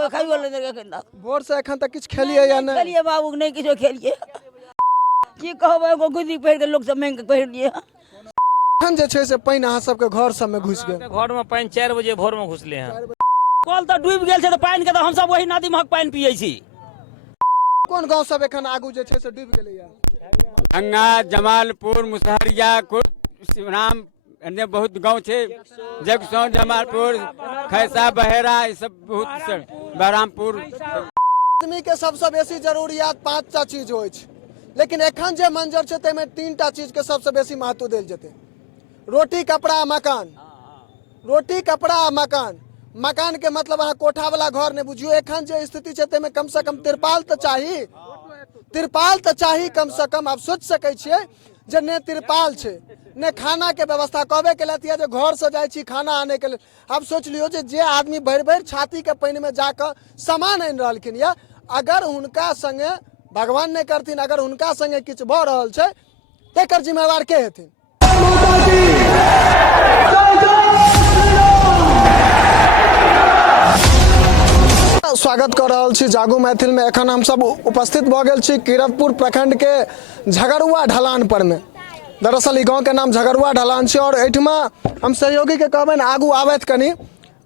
कोई खाइयो ले के भोर से एखन तक किछ खेलिए या नहीं? खेलिए बाबू नहीं किछो खेलिए की कहबै एगो गुदी पहिर के लोग सब मांग के पहिर लिए एखन जे छै से पानि अहाँ सबके घर सब में घुसि गेल। घर में पानि 4 बजे भोर में घुसले हैं। कल तो डूबि गेल छै तो पानि के तो हम सब वही नदी में पानि पियै छी। कोन गांव सब एखन आगू जे छै से डूबि गेलै या? अंगा, जमालपुर, मुसहरिया, शिवराम, अन्य बहुत गांव छे। जगसों, जमालपुर, खैसा, बहेरा, ये सब बहुत बहरामपुर। आदमी के सबसे बेसी जरूरियात 5टा चीज होय छै, लेकिन एखन जे मंजर छै तै में 3टा चीज के सबसे बेसी महत्व देल जेतै। रोटी, कपड़ा, मकान। रोटी, कपड़ा, मकान। मकान के मतलब अहाँ कोठा वाला घर नहीं बुझियो। एखन जे स्थिति छै तै में कम से कम तिरपाल तो चाही। तिरपाल तो चाही कम से कम। आप सोच सकै छियै जे ने तिरपाल छै ने खाना के व्यवस्था। कहबे केलथिया जे घर से जाइ छी खाना आने के लिए। आप सोच लियो जे आदमी भरि भरि छाती के पानी में जाकर सामान आनि रहलखिन या, अगर हुनका संगे भगवान नहीं करथिन, अगर हुनका संगे किछु भऽ रहल छै तेकर जिम्मेवार के हेथिन? स्वागत कर रहल छी जागू मैथिल में। एखन हम सब उपस्थित भ गेल छी किरतपुर प्रखंड के झगड़ुआ ढलान पर में। दरअसल ई गांव के नाम झगड़ुआ ढलान छै और एठमा हम सहयोगी के कहबनि आगू आबैत कनी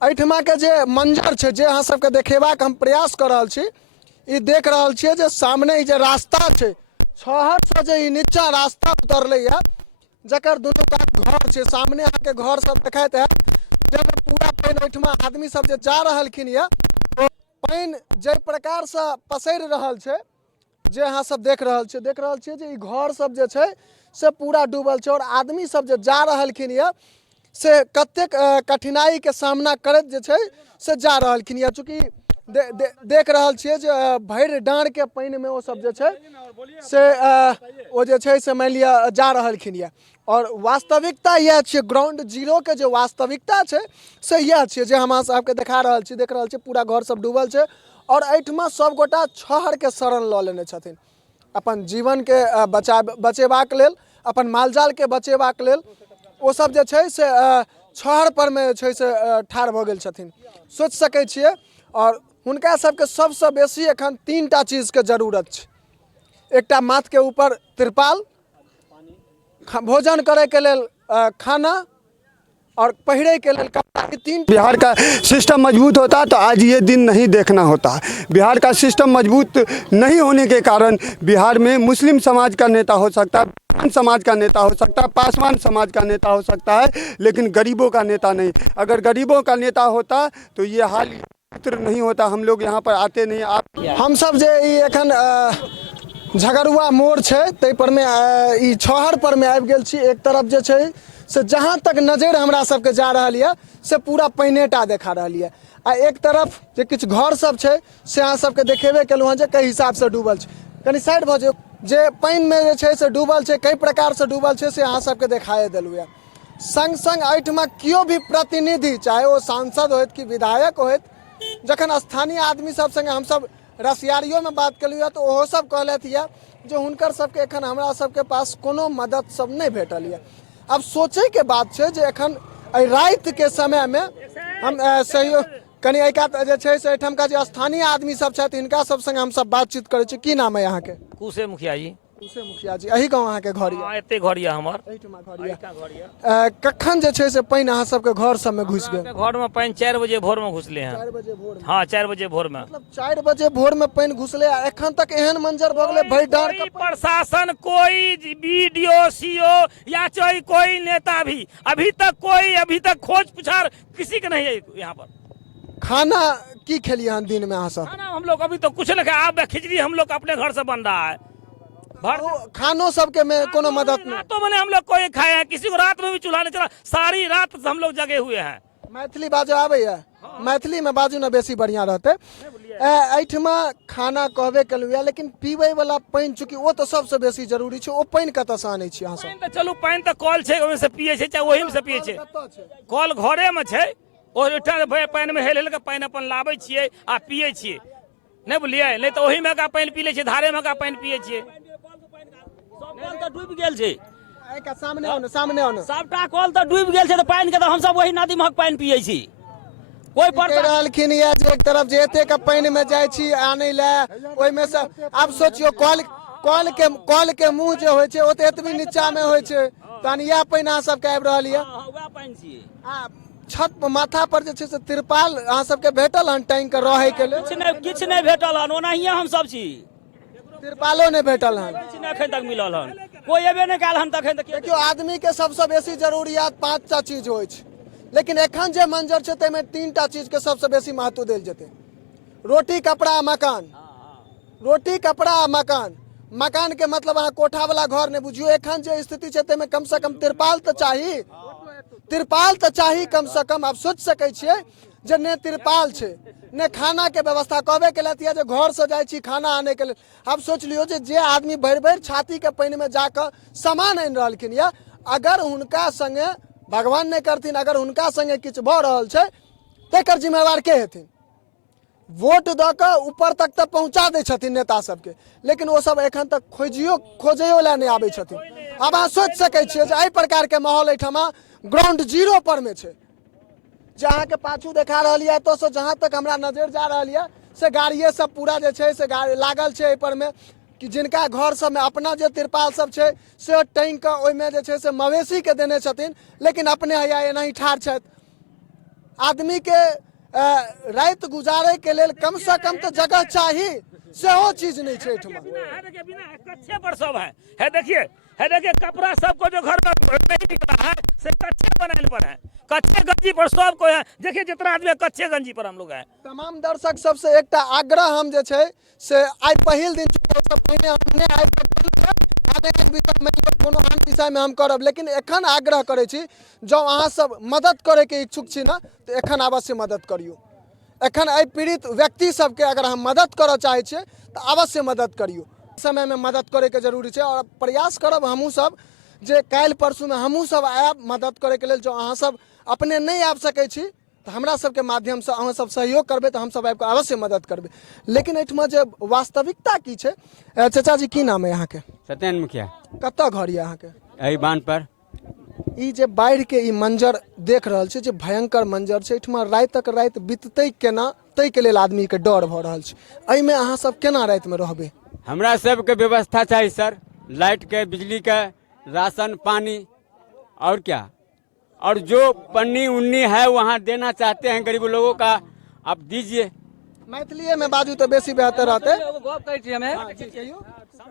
एठमा के जे मंजर छै जे अहाँ सबके देखेबाक हम प्रयास कर रहल छी। ई देख रहल छियै जे सामने ई जे रास्ता छै, छहर से जे ई नीचा रास्ता उतरले या, जकर दुनू कात घर छै, सामने अहाँ के घर सब देखाइत है। जब पूरा पानि एठमा आदमी सब जे जा रहलखिन या, पानि जे प्रकार से पसरि रहल छै, जे अहाँ सब देख रहल छियै जे ई घर सब जे छै से पूरा डूबल छै और आदमी सब जे जा रहलखिन या से कतेक कठिनाई के सामना करैत जे छै से जा रहलखिन या। चूँकि देख रहल छियै जे भरि डाँड़ के पानि में ओ सब जे छै से ओ जे छै से मान लिअ जा रहलखिन या। और वास्तविकता यह छै, ग्राउंड जीरो के जो वास्तविकता छै से यह छै जे हम अहाँ सबके देख रहल छी पूरा घर सब डूबल छै। और एठमा सब गोटा छहर के शरण लऽ लेने छथिन अपन जीवन के बचेबाक लेल, अपन मालजाल के बचेबाक लेल। ओ सब जे छै से छहर पर में छै से ठाढ़ भऽ गेल छथिन। सोच सकै छियै। और हुनका सबके सबसे बेसी एखन 3टा चीज के जरूरत छै। एकटा माथ के ऊपर तिरपाल, भोजन करे के लेल खाना और पहिरे के लिए कपड़ा। 3 बिहार का सिस्टम मजबूत होता तो आज ये दिन नहीं देखना होता। बिहार का सिस्टम मजबूत नहीं होने के कारण बिहार में मुस्लिम समाज का नेता हो सकता है, ब्राह्मण समाज का नेता हो सकता है, पासवान समाज का नेता हो सकता है, लेकिन गरीबों का नेता नहीं। अगर गरीबों का नेता होता तो ये हाल नहीं होता। हम लोग यहाँ पर आते नहीं। आप हम सब जे एखन झगड़ुआ मोड़ छै तै पर में ई छहर पर में आबि गेल छी। एक तरफ जे छै से जहाँ तक नजर हमरा सबके जा रहल यऽ से पूरा पानिटा देखा रहल यऽ, आ एक तरफ जे किछु घर सब छै से अहाँ सबके देखेबे केलहुँ हँ जे कई हिसाब से डूबल छै। कनी साइड भऽ जे पानि में जे छै से डूबल छै, कई प्रकार से डूबल छै से अहाँ सबके देखाए देलहुँ यऽ। संग संग एहिठमा केओ भी प्रतिनिधि, चाहे वो सांसद होइत कि विधायक होइत, जखन स्थानीय आदमी सब संगे हम सब रसियारियों में बात केलहुँ यऽ तो ओहो सब कहलथि यऽ जे हुनकर सबके एखन हमरा सबके पास कोनो मदद सब नहीं भेटल यऽ। अब सोचे के बात छै जे एखन रात के समय में हम सहयोग कनी एकात जे छै से एठम का जे स्थानीय आदमी सब छथि हिनका सब संगे हम सब बातचीत करे छी। की नाम है यहाँ के? कुसे मुखिया जी। कुसे मुखिया जी, एही गाँव अहाँ के घर यऽ? एते घर यऽ हमर। एहिठमा घर यऽ। कखन जे छै से पानि अहाँ सबके घर सब में घुसि गेल? घर में पानि 4 बजे भोर में घुसले हैं। 4 बजे भोर में? हाँ 4 बजे भोर में। मतलब 4 बजे भोर में पानि घुसले, एखन तक एहन मंजर भ गेलै भरि डाँड़ के। प्रशासन, कोई बीडीओ, सीओ या चाहे कोई नेता भी अभी तक खोज पुछार किसी के नहीं है यहाँ पर। खाना की खेलिए हन दिन में अहाँ सब? खाना हम लोग अभी तो कुछ नहीं खाया। अब खिचड़ी हम लोग अपने घर से बन रहा है। खानों सबके में कोनो मदद नहीं? तो मैंने हम लोग कोई खाया है, किसी को रात में भी चूल्हा नहीं चला। सारी रात हम लोग जगे हुए हैं। मैथिली बाजो आबै है? मैथिली में बाजू ना बेसी बढ़िया रहते। एहिठमा खाना कहबे केलहुँ यऽ, लेकिन पीबै वाला पानि चूँकि वो तो सबसे बेसी जरूरी छै, ओ पानि कतऽ से आनै छी अहाँ सब? पानि तो चलू, पानि तो कल छै, ओहिमे से पिए छै, चाहे ओही में से पिए छै। कल घरे में छै, ओहिठाम पानि में हेल के पानि अपन लाबै छियै आ पिए छियै, नहीं बुझलियै? नहीं तो ओही में का पानि पी लै छियै, धारे में का पानि पिए छियै। कल तो डूबि गेल छै। सामने आओ, सामने आओ। सबटा कल तो डूबि गेल छै तो पानि के तो हम सब वही नदी में पानि पियै छी। कोई कह बर्दाश्त रहलखिन ये जे एक तरफ जे एते के पानी में जाय छी आने ले ओय में से अब सोचियो कल के मुंह जे होय छै ओते एतबी नीचा में होय छै तहन या पानी अहाँ सबके आबि रहल ये वएह पानि छियै। आ छत पर माथा पर जे छै से तिरपाल अहाँ सबके भेटल हन टांग के रहे के लेल किछु नहि भेटल हन, ओनाहिए हमसभ छी, तिरपालो नहि भेटल हन। किछु नहि एखन तक मिलल हन, कोई एबे नहि कयल हन तखन तक। देखियो आदमी के सबसे बेसी जरूरियात 5टा चीज होय छै, लेकिन एखन जे मंजर छै ताहिमे 3टा चीज के सबसे बेसी महत्व देल जेतै। रोटी कपड़ा आ मकान। रोटी कपड़ा आ मकान। मकान के मतलब अहाँ कोठा वाला घर नहीं बुझियो, एखन जे स्थिति छै ताहिमे कम से कम तिरपाल तो चाही, तिरपाल तो चाही कम से कम। आप सोच सकै छियै जे ने तिरपाल छै ने खाना के व्यवस्था कहबे केलथि जे घर से जाइ छी खाना आने के लेल। आप सोच लियो जे आदमी भरि भरि छाती के पानी में जाकर सामान आनि रहलखिन या अगर हुनका संगे भगवान नहीं करथिन, अगर हुनका संगे किछु भऽ रहल छै तेकर जिम्मेवार के हेथिन? वोट दऽ कऽ ऊपर तक तऽ पहुंचा दै छथिन नेता सबके, लेकिन वो सब एखन तक खोजैयो लए नहीं आबै छथिन। अब अहाँ सोचि सकै छियै जे एहि प्रकार के माहौल एहिठमा ग्राउंड जीरो पर में छै। जे अहाँके पाछू देखा रहल यऽ तो से जहाँ तक हमरा नजर जा रहल यऽ से गाड़िए सब पूरा जे छै से गाड़ी लागल छै एहि पर में कि जिनका घर सब में अपना जे तिरपाल सब छै से टांगि कऽ ओहिमे जे छै से मवेशी के देने छथिन, लेकिन अपने हैया एनाही ठाढ़ छथि। आदमी के रात गुजारे के लेल कम से कम तो जगह चाही, सेहो चीज नहीं छै एहिठमा। बिना कच्चे पर सब है देखिए कपड़ा सबको जो घर में नहीं निकला है से कच्चे बनाने पर है, कच्चे गंजी पर सबको है। देखिए जितना आदमी कच्चे गंजी पर हम लोग है। तमाम दर्शक सबसे एकटा आग्रह हम जे छै से आइ पहिल दिन पहिने हमने आइ कोनो आन विषय में हम करब, लेकिन एखन आग्रह करे छी जँ अहाँ सब मदद करे के इच्छुक छी ना तो एखन अवश्य मदद करियो। एखन एहि पीड़ित व्यक्ति सबके अगर हम मदद करऽ चाहे छियै तो अवश्य मदद करियो। समय में मदद करे के जरूरी छै और प्रयास करब हमहूँ सब जे काल्हि परसू में हमहूँ सब आयब मदद करे के लेल। जँ अहाँ सब अपने नहीं आबि सकै छी तो हमरा सबके माध्यम से अहाँ सब सहयोग करबै तो हम सब आबि कऽ अवश्य मदद करबै। लेकिन एहिठमा जे वास्तविकता की छै, चाचा जी की नाम है यहाँ के? सत्येंद्र मुखिया। कतऽ घर यऽ अहाँके? एहि बांध पर। ई जे बाढ़ के ई मंजर देख रहल छै, जे भयंकर मंजर छै, एहिठमा रातिक राति बीततै केना ताहि के लेल आदमी के डर भऽ रहल छै। एहिमे अहाँ सब केना राति में रहबै? हमरा सबके व्यवस्था चाहिए सर, लाइट के, बिजली के, राशन पानी और क्या, और जो पन्नी उन्नी है वहाँ देना चाहते हैं गरीब लोगों का, आप दीजिए। मैथिलीए में बाजू तो बेसी बेहतर रहते। गप कहै छी हमे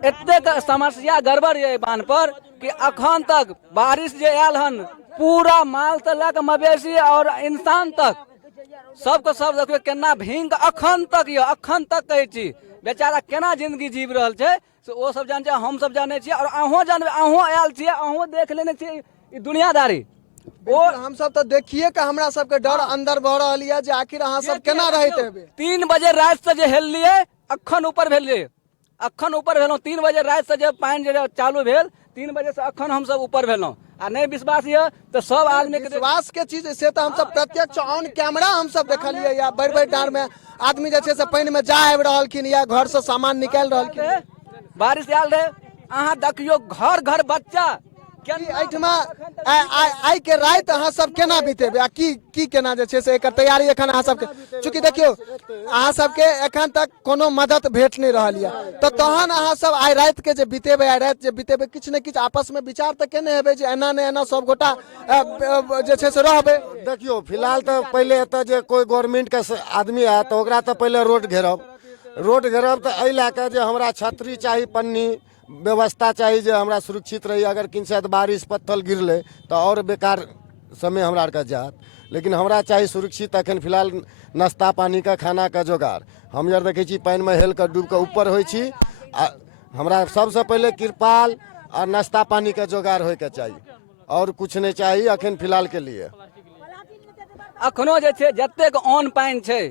एतेक समस्या गड़बड़ ये बांध पर कि अखन तक बारिश जे आयल हन पूरा माल से लऽ कऽ मवेशी और इंसान तक सबके सब देखियो केना भींग अखन तक ये, अखन तक कहै छी बेचारा केना जिंदगी जीव रहल छै से ओ सब जान छै, हम सब जानै छियै और अहों जानबै, अहों आयल छियै, अहों देख लेने छियै ई दुनियादारी। ओ हम सब तो देखिए के हमरा सबके डर अंदर भऽ रहल यऽ जे आखिर अहाँ सब केना रहैत हेबै। 3 बजे राति से जे हेललियै अखन ऊपर भेलियै, अखन ऊपर भेलहुँ। 3 बजे राति से जे पानि जे चालू भेल 3 बजे से अखन हम सब ऊपर भेलहुँ। आ नहीं विश्वास ये तो सब आदमी के विश्वास के चीज से तो हम सब प्रत्यक्ष ऑन कैमरा हम सब देखलियै या बड़ डार में आदमी जे छै से पानि में जा आबि रहलखिन या घर से सामान निकालि रहलखिन। बारिश आयल रहे, अहाँ देखियो घर घर बच्चा एहिठमा आइ के राति अहाँ सब केना बितेबै आ की केना जे छै से एकर तैयारी एखन अहाँ सबके, चूँकि देखियो अहाँ सबके एखन तक कोनो मदद भेट नहीं रहल यऽ तो तहन अहाँ सब आइ राति के जे बितेबै, आइ राति जे बितेबै किछु ने किछु आपस में विचार तो केने हेबै जे एना ने एना सब गोटा जे छै से रहबै। देखियो फिलहाल तो पहले एतऽ जे कोई गवर्नमेंट के आदमी आए तो ओकरा तो पहले रोड घेरब तो एहि लए कऽ जे हमरा छतरी चाही, पन्नी व्यवस्था चाहिए जे हमरा सुरक्षित रही। अगर किनसे बारिश पत्थल गिरले तो और बेकार समय हमरा आर के जात, लेकिन हमरा चाहिए सुरक्षित। अखन फिलहाल नाश्ता पानी का खाना का जोगाड़ हम यार देखे छी पानी में हेल कर डूब कर ऊपर हो छी। हमरा सबसे पहले तिरपाल और नाश्ता पानी का जोगाड़ होय के चाहिए और कुछ नहीं चाहिए अखन फिलहाल के लिए। अखनो जे छै जतेक अन्न पानि छै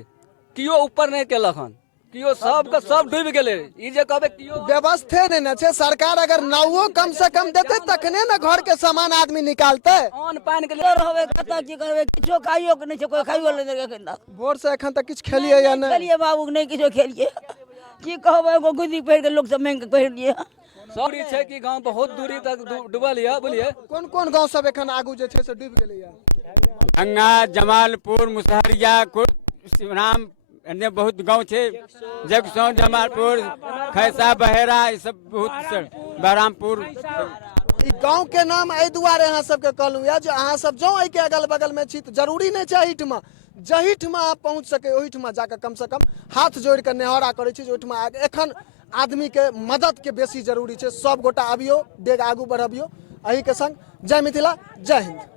कियो ऊपर नहीं केलक हन, कियो सबके सब डूबि गेलै। ई जे कहबै कियो व्यवस्थे नहीं न छै, सरकार अगर नावो कम से कम देते तखने न घर के सामान आदमी निकालते। अन्न पानि के लिए रहबै कतऽ की करबै, किछो खाइयो के नहीं छै, कोई खाइयो ले नहीं एखन तक। भोर से एखन तक किछु खेलिए या नहीं? खेलिए बाबू नहीं किछो खेलिए, की कहबै एगो गुदी पहिर के लोग सब मांग के पहिर लिए। सॉरी छै कि गांव बहुत दूरी तक डूबल है बोलिए। कोन कोन गांव सब एखन आगू जे छै से डूबि गेलैया? गंगा, जमालपुर, मुसहरिया, शिवराम, अन्य बहुत गांव छे, जगसौं, जमालपुर, खैसा, बहेरा, ई सब बहुत सर, बहरामपुर। ई गांव के नाम एहि दुआरे अहाँ सबके कहलहुँ या जे अहाँ सब जँ एहि के अगल बगल में छी तऽ जरूरी नहि छै एहिठमा, जहीठमा आप पहुँच सके ओहिठमा जाके कम से कम हाथ जोड़ के नेहरा करै छी जे ओहिठमा एखन आदमी के मदद के बेसी जरूरी छै। सब गोटा अबियो, डेग आगू बढ़बियो। एहि के संग जय मिथिला, जय हिंद।